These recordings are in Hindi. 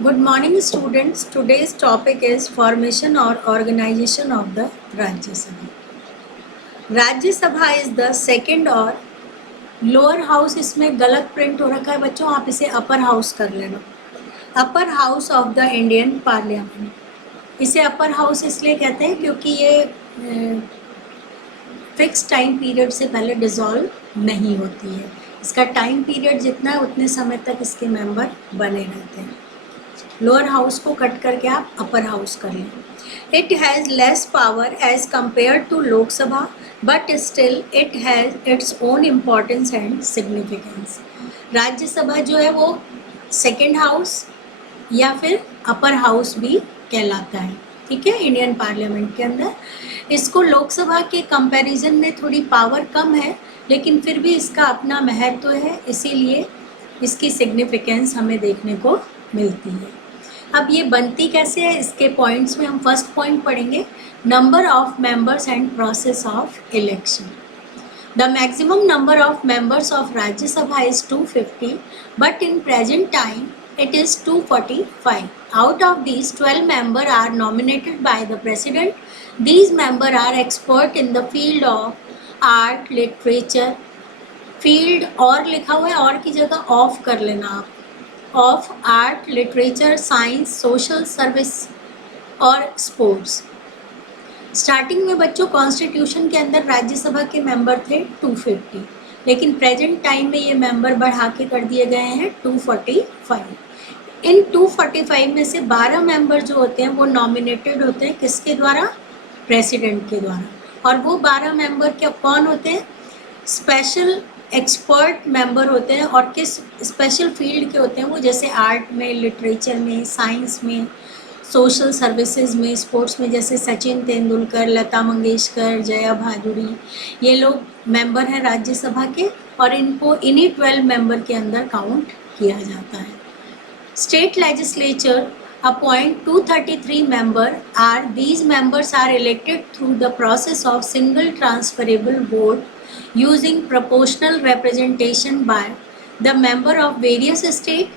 Good morning, students. Today's topic is formation or organization of the Rajya Sabha. Rajya Sabha is the second और लोअर हाउस इसमें गलत प्रिंट हो रखा है बच्चों, आप इसे अपर हाउस कर लेना। Upper house of the Indian parliament. इसे अपर हाउस इसलिए कहते हैं क्योंकि ये फिक्स टाइम पीरियड से पहले डिसॉल्व नहीं होती है। इसका टाइम पीरियड जितना है उतने समय तक इसके मेंबर बने रहते हैं। लोअर हाउस को कट करके आप अपर हाउस कर लें। It has less power as compare to Lok Sabha but still it has its own importance and significance. Rajya Sabha जो है वो सेकेंड हाउस या फिर अपर हाउस भी कहलाता है, ठीक है, इंडियन पार्लियामेंट के अंदर। इसको लोकसभा के कंपैरिजन में थोड़ी पावर कम है, लेकिन फिर भी इसका अपना महत्व है, इसीलिए इसकी सिग्निफिकेंस हमें देखने को मिलती है। अब ये बनती कैसे है, इसके पॉइंट्स में हम फर्स्ट पॉइंट पढ़ेंगे, number of members and process of election. The maximum number of members of Rajya Sabha is 250, but in present time it is 245. Out of these, 12 members are nominated by the president. These members are expert in the field of art, literature, field और लिखा हुआ है, और की जगह ऑफ कर लेना आप, of art, literature, science, social service और स्पोर्ट्स। स्टार्टिंग में बच्चों कॉन्स्टिट्यूशन के अंदर राज्यसभा के मेंबर थे 250, लेकिन प्रेजेंट टाइम में ये मेंबर बढ़ा के कर दिए गए हैं 245। इन 245 में से 12 मेंबर जो होते हैं वो नॉमिनेटेड होते हैं किसके द्वारा? प्रेसिडेंट के द्वारा। और वो 12 मेंबर क्या कौन होते हैं? स्पेशल एक्सपर्ट मेंबर होते हैं। और किस स्पेशल फील्ड के होते हैं वो? जैसे आर्ट में, लिटरेचर में, साइंस में, सोशल सर्विसेज में, स्पोर्ट्स में, जैसे सचिन तेंदुलकर, लता मंगेशकर, जया भादुरी, ये लोग मेंबर हैं राज्यसभा के, और इनको इन्हीं 12 मेंबर के अंदर काउंट किया जाता है। State legislature appoint 233 members. These members are elected through the process of single transferable vote using proportional representation by the member of various state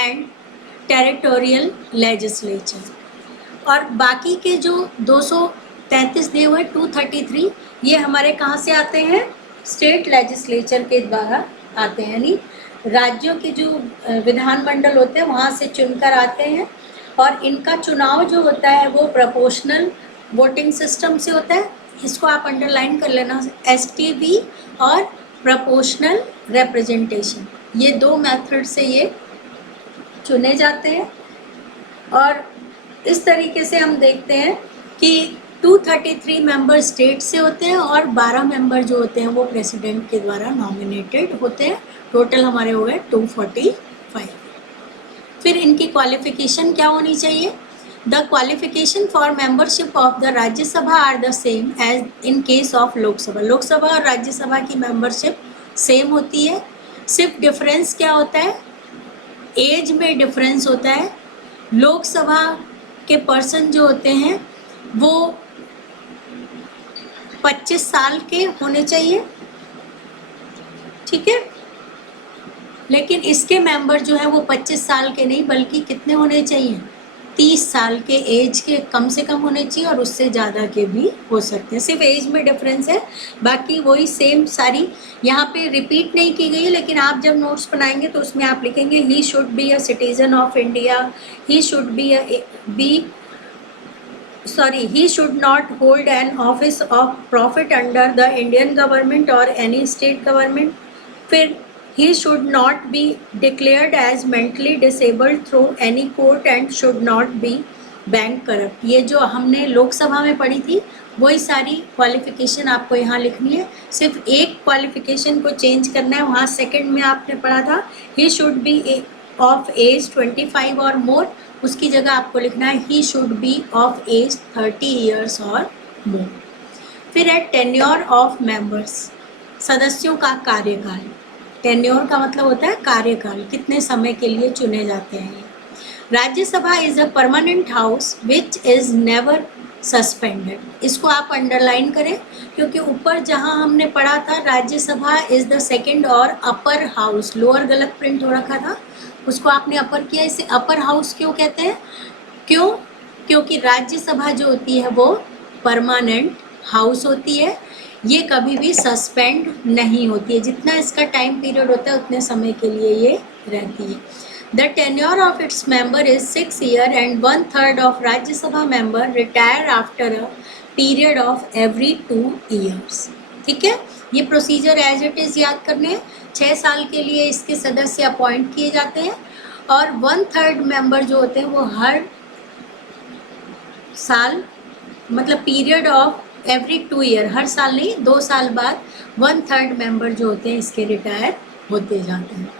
and territorial legislature. और बाकी के जो 233 दिए हुए 233 ये हमारे कहाँ से आते हैं? स्टेट लेजिस्लेचर के द्वारा आते हैं, यानी राज्यों के जो विधानमंडल होते हैं वहाँ से चुनकर आते हैं। और इनका चुनाव जो होता है वो प्रोपोर्शनल वोटिंग सिस्टम से होता है। इसको आप अंडरलाइन कर लेना, STV और प्रोपोर्शनल रिप्रेजेंटेशन, ये दो मेथड से ये चुने जाते हैं। और इस तरीके से हम देखते हैं कि 233 मेंबर स्टेट से होते हैं और 12 मेंबर जो होते हैं वो प्रेसिडेंट के द्वारा नॉमिनेटेड होते हैं। टोटल हमारे हो गए 245। फिर इनकी क्वालिफिकेशन क्या होनी चाहिए? The qualification for membership of the Rajya Sabha are the same as in case of Lok Sabha. Lok Sabha और राज्यसभा की मेंबरशिप सेम होती है। सिर्फ डिफरेंस क्या होता है? एज में डिफरेंस होता है। लोकसभा के पर्सन जो होते हैं वो 25 साल के होने चाहिए, ठीक है, लेकिन इसके मेंबर जो है वो 25 साल के नहीं बल्कि कितने होने चाहिए? 30 साल के एज के कम से कम होने चाहिए, और उससे ज़्यादा के भी हो सकते हैं। सिर्फ एज में डिफरेंस है, बाकी वही सेम सारी यहाँ पे रिपीट नहीं की गई है। लेकिन आप जब नोट्स बनाएंगे तो उसमें आप लिखेंगे ही should be a citizen of India, he should he should not hold an office of profit under the Indian government or any state government. फिर he should not be declared as mentally disabled through any court and should not be bank corrupt. ये जो हमने लोकसभा में पढ़ी थी वही सारी क्वालिफिकेशन आपको यहाँ लिखनी है। सिर्फ एक क्वालिफिकेशन को चेंज करना है। वहाँ सेकंड में आपने पढ़ा था he should be of age 25 और मोर, उसकी जगह आपको लिखना है he should be of age 30 years और मोर। फिर है टेन्योर ऑफ मेंबर्स, सदस्यों का कार्यकाल। टेन्योर का मतलब होता है कार्यकाल, कितने समय के लिए चुने जाते हैं। Rajya Sabha is a permanent house which is never suspended. इसको आप अंडरलाइन करें क्योंकि ऊपर जहां हमने पढ़ा था राज्यसभा इज द सेकंड और अपर हाउस, लोअर गलत प्रिंट हो रखा था, उसको आपने अपर किया, इसे अपर हाउस क्यों कहते हैं? क्यों? क्योंकि राज्यसभा जो होती है वो परमानेंट हाउस होती है, ये कभी भी सस्पेंड नहीं होती है, जितना इसका टाइम पीरियड होता है उतने समय के लिए ये रहती है। The tenure of its member is 6 years and 1/3 of Rajya Sabha member retire after a period of every 2 years। ठीक है, ये प्रोसीजर एज इट इज याद करने हैं। 6 साल के लिए इसके सदस्य अपॉइंट किए जाते हैं और 1/3 मेंबर जो होते हैं वो हर साल, मतलब पीरियड ऑफ एवरी 2 years, हर साल नहीं, 2 साल बाद 1/3 मेंबर जो होते हैं इसके रिटायर होते जाते हैं।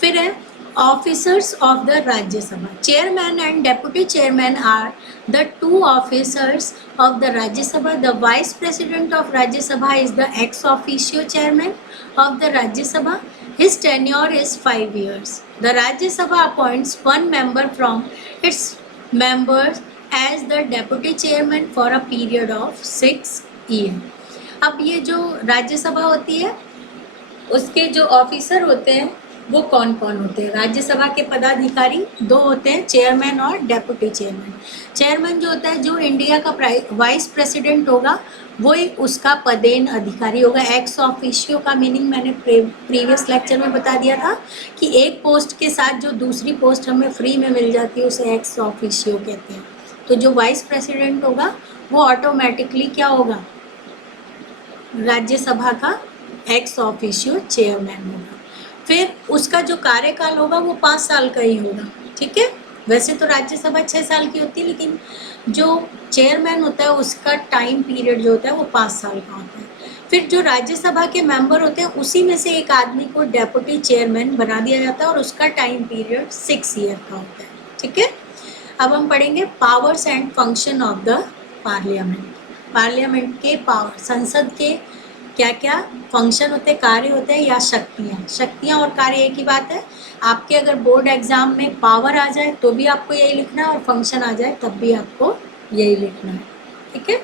फिर है officers of the Rajya Sabha. Chairman and deputy chairman are the 2 officers of the Rajya Sabha. The vice president of Rajya Sabha is the ex officio chairman of the Rajya Sabha. His tenure is 5 years. The Rajya Sabha appoints one member from its members as the deputy chairman for a period of 6 years. अब ये जो राज्यसभा होती है उसके जो ऑफिसर होते हैं वो कौन कौन होते हैं? राज्यसभा के पदाधिकारी 2 होते हैं, चेयरमैन और डेप्यूटी चेयरमैन। चेयरमैन जो होता है, जो इंडिया का वाइस प्रेसिडेंट होगा, वो ही उसका पदेन अधिकारी होगा। एक्स ऑफिशियो का मीनिंग मैंने प्रीवियस लेक्चर में बता दिया था कि एक पोस्ट के साथ जो दूसरी पोस्ट हमें फ्री में मिल जाती है उसे एक्स ऑफिशियो कहते हैं। तो जो वाइस प्रेसिडेंट होगा वो ऑटोमेटिकली क्या होगा? राज्यसभा का एक्स ऑफिशियो चेयरमैन होगा। फिर उसका जो कार्यकाल होगा वो 5 साल का ही होगा। ठीक है, वैसे तो राज्यसभा 6 साल की होती है, लेकिन जो चेयरमैन होता है उसका टाइम पीरियड जो होता है वो 5 साल का होता है। फिर जो राज्यसभा के मेंबर होते हैं उसी में से एक आदमी को डेप्यूटी चेयरमैन बना दिया जाता है और उसका टाइम पीरियड 6 years का होता है। ठीक है, अब हम पढ़ेंगे powers and function of the parliament. Parliament के पावर, संसद के क्या क्या फंक्शन होते हैं, कार्य होते हैं या शक्तियाँ। शक्तियाँ और कार्य एक ही बात है। आपके अगर बोर्ड एग्जाम में पावर आ जाए तो भी आपको यही लिखना है और फंक्शन आ जाए तब भी आपको यही लिखना है। ठीक है,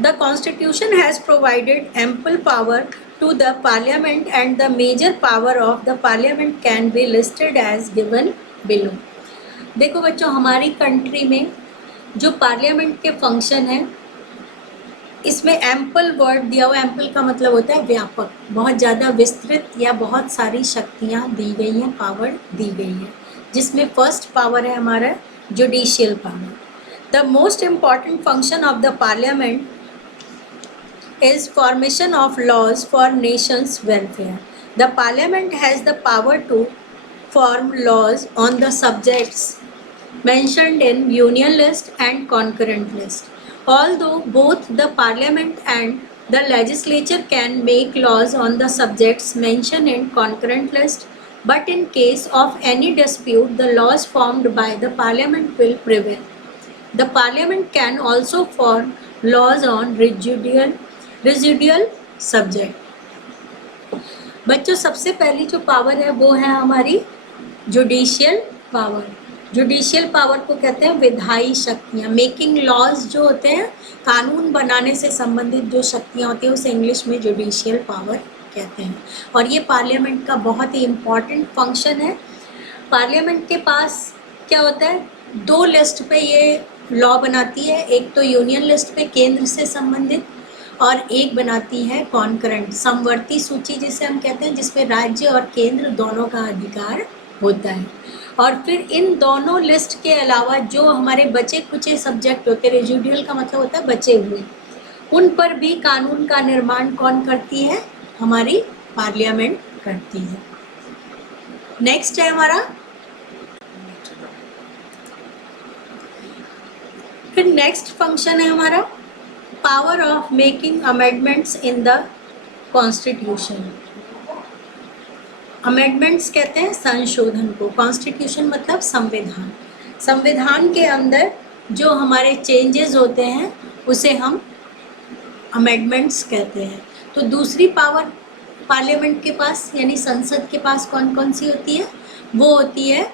the constitution has provided ample power to the parliament and the major power of the parliament can be listed as given below. देखो बच्चों, हमारी कंट्री में जो पार्लियामेंट के फंक्शन है इसमें एम्पल वर्ड दिया हुआ। एम्पल का मतलब होता है व्यापक, बहुत ज़्यादा विस्तृत या बहुत सारी शक्तियाँ दी गई हैं, पावर दी गई है, जिसमें फर्स्ट पावर है हमारा judicial power. The most important function of the parliament is formation of laws for nation's welfare. The parliament has the power to form laws on the subjects mentioned in union list and concurrent list. Although both the parliament and the legislature can make laws on the subjects mentioned in concurrent list, but in case of any dispute, the laws formed by the parliament will prevail. The parliament can also form laws on residual subject. बच्चों, सबसे पहली जो पावर है वो है हमारी जुडिशियल पावर। जुडिशियल पावर को कहते हैं विधायी शक्तियाँ। मेकिंग लॉज जो होते हैं, कानून बनाने से संबंधित जो शक्तियाँ होती हैं उसे इंग्लिश में जुडिशियल पावर कहते हैं। और ये पार्लियामेंट का बहुत ही इम्पॉर्टेंट फंक्शन है। पार्लियामेंट के पास क्या होता है, 2 लिस्ट पे ये लॉ बनाती है। एक तो यूनियन लिस्ट पे केंद्र से संबंधित, और एक बनाती है कॉन्करेंट, समवर्ती सूची जिसे हम कहते हैं, जिसमें राज्य और केंद्र दोनों का अधिकार होता है। और फिर इन दोनों लिस्ट के अलावा जो हमारे बचे कुचे सब्जेक्ट होते हैं, रेजिडुअल का मतलब होता है बचे हुए, उन पर भी कानून का निर्माण कौन करती है? हमारी पार्लियामेंट करती है। नेक्स्ट है हमारा, फिर नेक्स्ट फंक्शन है हमारा power of making amendments in the constitution. Amendments कहते हैं संशोधन को, कॉन्स्टिट्यूशन मतलब संविधान। संविधान के अंदर जो हमारे चेंजेस होते हैं उसे हम अमेंडमेंट्स कहते हैं। तो दूसरी पावर पार्लियामेंट के पास यानी संसद के पास कौन कौन सी होती है? वो होती है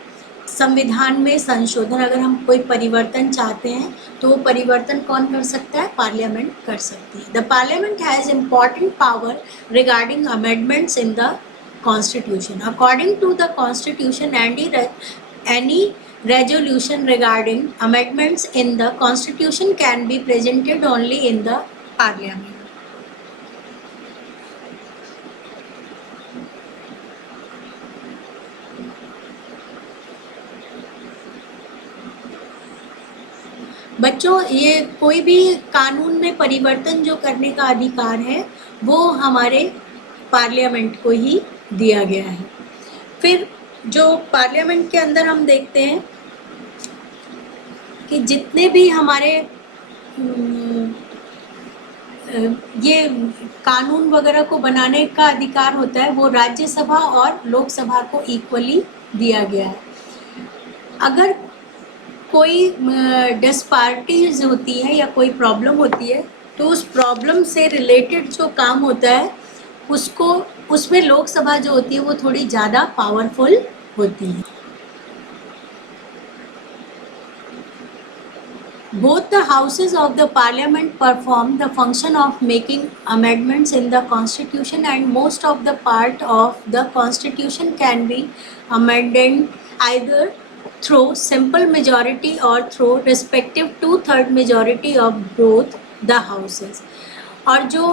संविधान में संशोधन। अगर हम कोई परिवर्तन चाहते हैं तो वो परिवर्तन कौन कर सकता है? पार्लियामेंट कर सकती है। The parliament has important power regarding amendments in the constitution. According to the constitution, any resolution regarding amendments in the constitution can be presented only in the parliament. बच्चों, ये कोई भी कानून में परिवर्तन जो करने का अधिकार है वो हमारे पार्लियामेंट को ही दिया गया है. फिर जो पार्लियामेंट के अंदर हम देखते हैं कि जितने भी हमारे ये कानून वगैरह को बनाने का अधिकार होता है वो राज्यसभा और लोकसभा को इक्वली दिया गया है. अगर कोई डिस्पारिटीज होती है या कोई प्रॉब्लम होती है तो उस प्रॉब्लम से रिलेटेड जो काम होता है उसमें लोकसभा जो होती है वो थोड़ी ज़्यादा पावरफुल होती है. Both the houses of the parliament perform the function of making amendments in the constitution, and most of the part of the constitution can be amended either through simple majority or through respective 2/3 majority of both the houses. और जो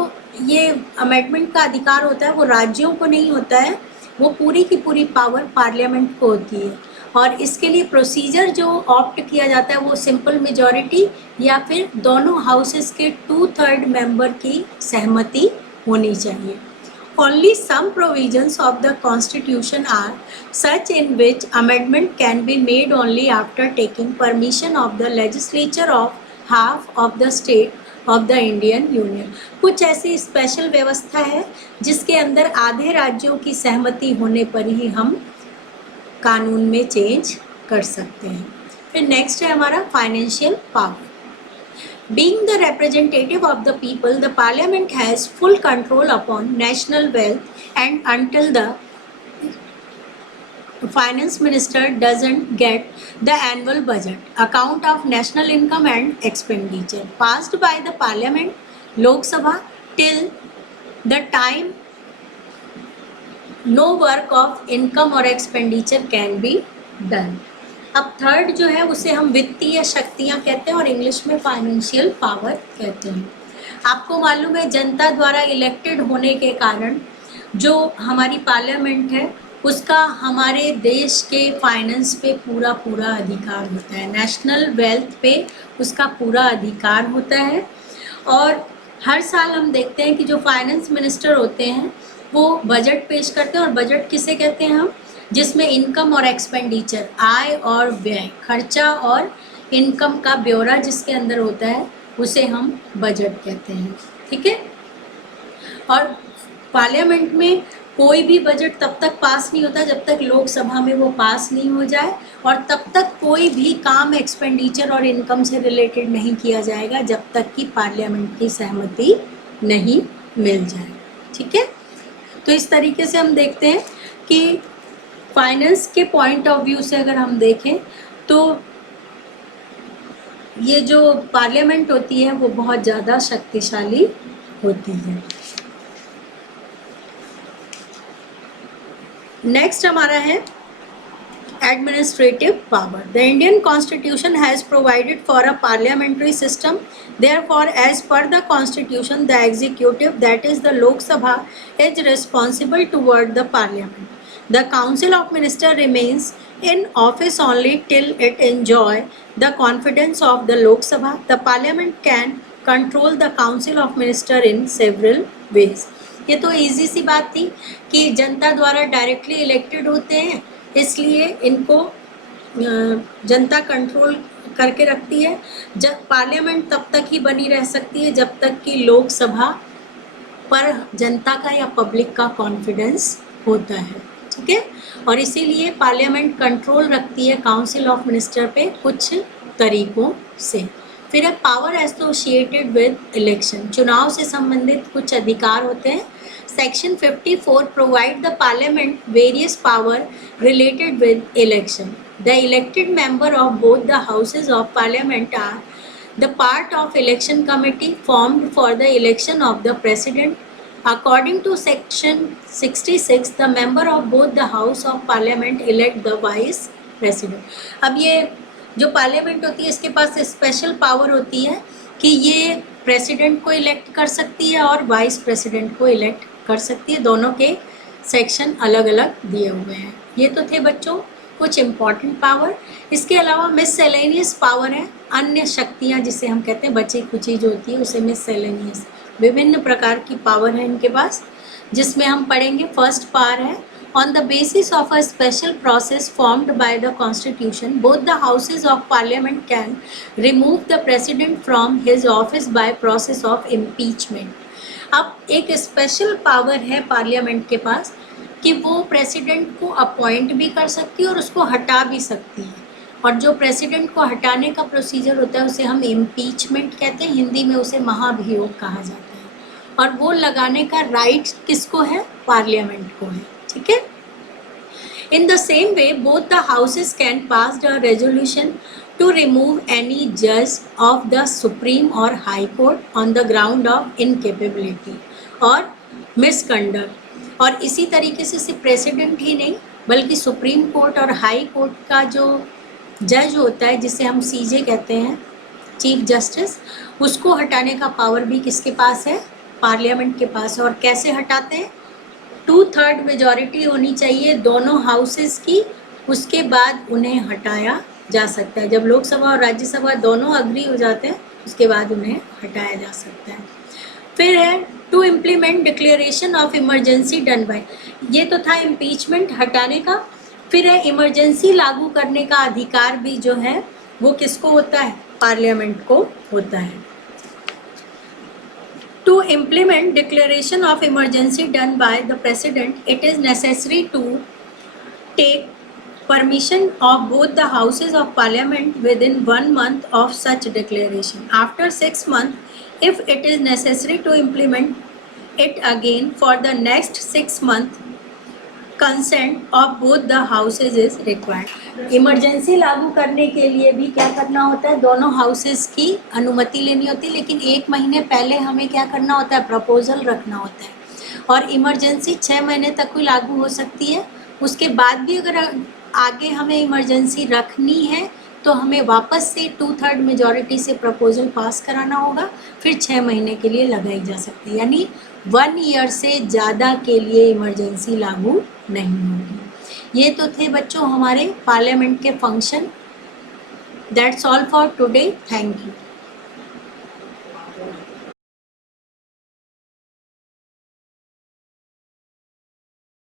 ये अमेंडमेंट का अधिकार होता है वो राज्यों को नहीं होता है, वो पूरी की पूरी पावर पार्लियामेंट को होती है. और इसके लिए प्रोसीजर जो ऑप्ट किया जाता है वो सिंपल मेजॉरिटी या फिर दोनों हाउसेस के 2/3 मेंबर की सहमति होनी चाहिए. Only some provisions of the constitution are such in which amendment can be made only after taking permission of the legislature of half of the state of the Indian Union. कुछ ऐसी स्पेशल व्यवस्था है जिसके अंदर आधे राज्यों की सहमति होने पर ही हम कानून में चेंज कर सकते हैं. फिर नेक्स्ट है हमारा financial power. Being the representative of the people, the parliament has full control upon national wealth, and until the finance minister doesn't get the annual budget, account of national income and expenditure passed by the parliament, Lok Sabha, till the time no work of income और एक्सपेंडिचर कैन बी डन. अब थर्ड जो है उसे हम वित्तीय शक्तियाँ कहते हैं और इंग्लिश में फाइनेंशियल पावर कहते हैं. आपको मालूम है जनता द्वारा इलेक्टेड होने के कारण जो हमारी पार्लियामेंट है उसका हमारे देश के फाइनेंस पे पूरा अधिकार होता है. नेशनल वेल्थ पे उसका पूरा अधिकार होता है. और हर साल हम देखते हैं कि जो फाइनेंस मिनिस्टर होते हैं वो बजट पेश करते हैं. और बजट किसे कहते हैं हम, जिसमें इनकम और एक्सपेंडिचर, आय और व्यय, खर्चा और इनकम का ब्यौरा जिसके अंदर होता है उसे हम बजट कहते हैं. ठीक है. और पार्लियामेंट में कोई भी बजट तब तक पास नहीं होता जब तक लोकसभा में वो पास नहीं हो जाए, और तब तक कोई भी काम एक्सपेंडिचर और इनकम से रिलेटेड नहीं किया जाएगा जब तक कि पार्लियामेंट की सहमति नहीं मिल जाए. ठीक है. तो इस तरीके से हम देखते हैं कि फाइनेंस के पॉइंट ऑफ व्यू से अगर हम देखें तो ये जो पार्लियामेंट होती है वो बहुत ज़्यादा शक्तिशाली होती है. नेक्स्ट हमारा है administrative power. The Indian Constitution has provided for a parliamentary system. Therefore, as per the Constitution, the executive, that is the Lok Sabha, is responsible toward the Parliament. The Council of Ministers remains in office only till it enjoy the confidence of the Lok Sabha. The Parliament can control the Council of Ministers in several ways. ये तो इजी सी बात थी कि जनता द्वारा डायरेक्टली इलेक्टेड होते हैं, इसलिए इनको जनता कंट्रोल करके रखती है. जब पार्लियामेंट तब तक ही बनी रह सकती है जब तक कि लोकसभा पर जनता का या पब्लिक का कॉन्फिडेंस होता है. ठीक है. और इसीलिए पार्लियामेंट कंट्रोल रखती है काउंसिल ऑफ मिनिस्टर पे कुछ तरीकों से. फिर है पावर एसोसिएटेड विद इलेक्शन. चुनाव से संबंधित कुछ अधिकार होते हैं. Section 54 provide the parliament various power related with election. The elected member of both the houses of parliament are the part of election committee formed for the election of the president, According to section 66, the member of both the House of Parliament elect the Vice President. अब ये जो पार्लियामेंट होती है इसके पास स्पेशल पावर होती है कि ये प्रेसिडेंट को इलेक्ट कर सकती है और वाइस प्रेसिडेंट को इलेक्ट कर सकती है। दोनों के सेक्शन अलग अलग दिए हुए हैं। ये तो थे बच्चों कुछ इम्पॉर्टेंट पावर। इसके अलावा मिससेलेनियस पावर है, अन्य शक्तियाँ जिसे हम कहते हैं, बची खुची जो होती है उसे मिससेलेनियस। विभिन्न प्रकार की पावर है इनके पास, जिसमें हम पढ़ेंगे। फर्स्ट पावर है, on the basis of a special process formed by the constitution both the houses of parliament can remove the president from his office by process of impeachment. अब एक स्पेशल पावर है पार्लियामेंट के पास कि वो प्रेसिडेंट को अपॉइंट भी कर सकती है और उसको हटा भी सकती है। और जो प्रेसिडेंट को हटाने का प्रोसीजर होता है उसे हम इम्पीचमेंट कहते हैं, हिंदी में उसे महाभियोग कहा जाता है। और वो लगाने का राइट किसको है? पार्लियामेंट को है। ठीक है। In the same way both the houses can pass a resolution to remove any जज ऑफ द सुप्रीम और high court on the ground of incapability और मिसकंडक्ट। और इसी तरीके से सिर्फ प्रेसिडेंट ही नहीं बल्कि सुप्रीम कोर्ट और हाई कोर्ट का जो जज होता है, जिसे हम सीजे कहते हैं, चीफ जस्टिस, उसको हटाने का पावर भी किसके पास है? पार्लियामेंट के पास है। और कैसे हटाते हैं? 2/3 मेजॉरिटी होनी चाहिए दोनों हाउसेस की, उसके बाद उन्हें हटाया जा सकता है। जब लोकसभा और राज्यसभा दोनों अग्री हो जाते हैं उसके बाद उन्हें हटाया जा सकता है। फिर है to implement declaration of emergency done by, ये तो था इम्पीचमेंट हटाने का। फिर है इमरजेंसी लागू करने का अधिकार भी जो है वो किसको होता है? पार्लियामेंट को होता है। To implement declaration of emergency done by the president it is necessary to take permission of both the houses of parliament within 1 month of such declaration. After 6 months, if it is necessary to implement it again for the next 6 months, consent of both the houses is required. Emergency लागू करने के लिए भी क्या करना होता है? दोनों हाउसेस की अनुमति लेनी होती है, लेकिन 1 महीने पहले हमें क्या करना होता है? प्रपोजल रखना होता है। और इमरजेंसी 6 महीने तक भी लागू हो सकती है। उसके बाद भी अगर आगे हमें इमरजेंसी रखनी है तो हमें वापस से 2/3 मेजॉरिटी से प्रपोजल पास कराना होगा, फिर 6 महीने के लिए लगाई जा सकती है। यानी 1 ईयर से ज़्यादा के लिए इमरजेंसी लागू नहीं होगी। ये तो थे बच्चों हमारे पार्लियामेंट के function. That's all for today. Thank you.